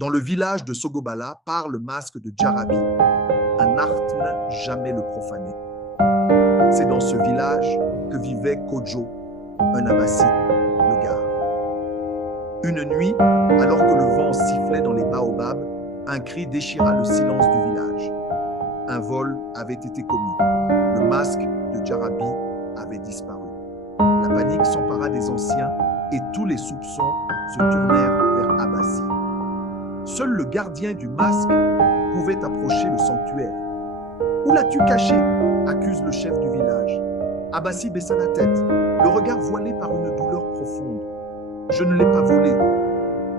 Dans le village de Sogobala part le masque de Djarabi, un art jamais le profaner. C'est dans ce village que vivait Kodjo, un abbassi, le Gard. Une nuit, alors que le vent sifflait dans les baobabs, un cri déchira le silence du village. Un vol avait été commis. Le masque de Djarabi avait disparu. La panique s'empara des anciens et tous les soupçons se tournèrent vers Abassi. Seul le gardien du masque pouvait approcher le sanctuaire. « Où l'as-tu caché » accuse le chef du village. Abassi baissa la tête, le regard voilé par une douleur profonde. « Je ne l'ai pas volé,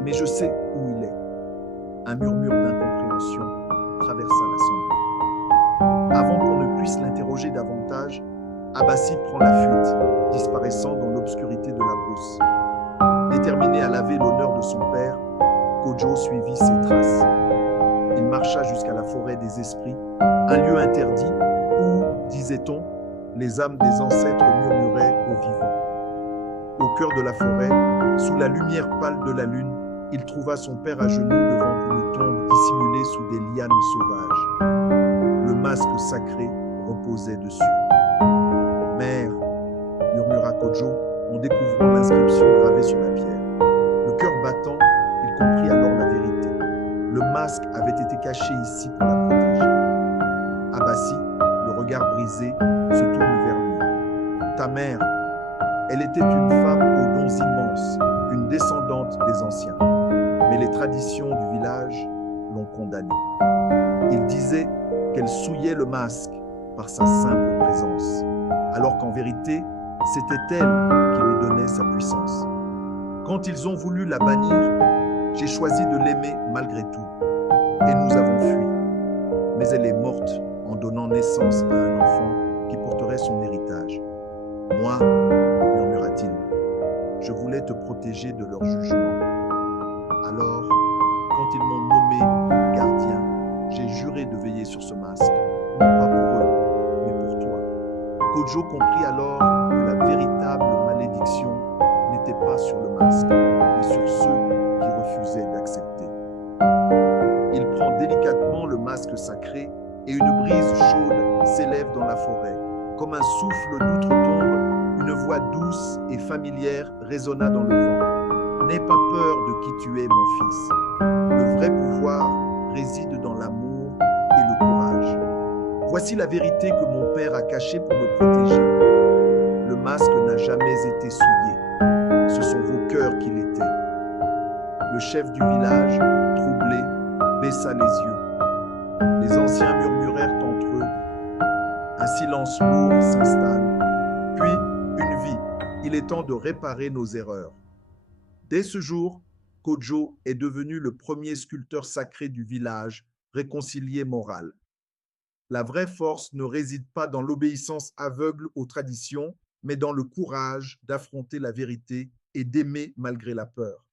mais je sais où il est. » Un murmure d'incompréhension traversa l'assemblée. Avant qu'on ne puisse l'interroger davantage, Abassi prend la fuite, disparaissant dans l'obscurité de la brousse. Déterminé à laver l'honneur de son père, Kodjo suivit ses traces. Il marcha jusqu'à la forêt des esprits, un lieu interdit où, disait-on, les âmes des ancêtres murmuraient aux vivants. Au cœur de la forêt, sous la lumière pâle de la lune, il trouva son père à genoux devant une tombe dissimulée sous des lianes sauvages. Le masque sacré reposait dessus. « Mère » murmura Kodjo en découvrant l'inscription gravée sur la pierre. Le cœur battant, il comprit alors la vérité. Le masque avait été caché ici pour la protéger. Abassi, le regard brisé, se tourne vers lui. « Ta mère, elle était une femme aux dons immenses, une descendante des anciens. Mais les traditions du village l'ont condamnée. Il disait qu'elle souillait le masque par sa simple présence, alors qu'en vérité, c'était elle qui lui donnait sa puissance. Quand ils ont voulu la bannir, j'ai choisi de l'aimer malgré tout, et nous avons fui. Mais elle est morte en donnant naissance à un enfant qui porterait son héritage. Moi, murmura-t-il, je voulais te protéger de leur jugement. Alors, quand ils m'ont nommé gardien, j'ai juré de veiller sur ce masque, non pas pour eux, mais pour toi. Kodjo comprit alors que la véritable malédiction n'était pas sur le masque, mais sur ceux qui refusaient d'accepter. Il prend délicatement le masque sacré et une brise chaude s'élève dans la forêt. Comme un souffle d'outre-tombe, une voix douce et familière résonna dans le vent. « N'aie pas peur de qui tu es, mon fils. Le vrai pouvoir réside dans l'amour et le courage. Voici la vérité que mon père a cachée pour me protéger. Le masque n'a jamais été souillé. Ce sont vos cœurs qui l'étaient. » Le chef du village, troublé, baissa les yeux. Les anciens murmurèrent entre eux. Un silence lourd s'installe. Puis, une vie. Il est temps de réparer nos erreurs. Dès ce jour, Kodjo est devenu le premier sculpteur sacré du village, réconcilié moral. La vraie force ne réside pas dans l'obéissance aveugle aux traditions, mais dans le courage d'affronter la vérité et d'aimer malgré la peur.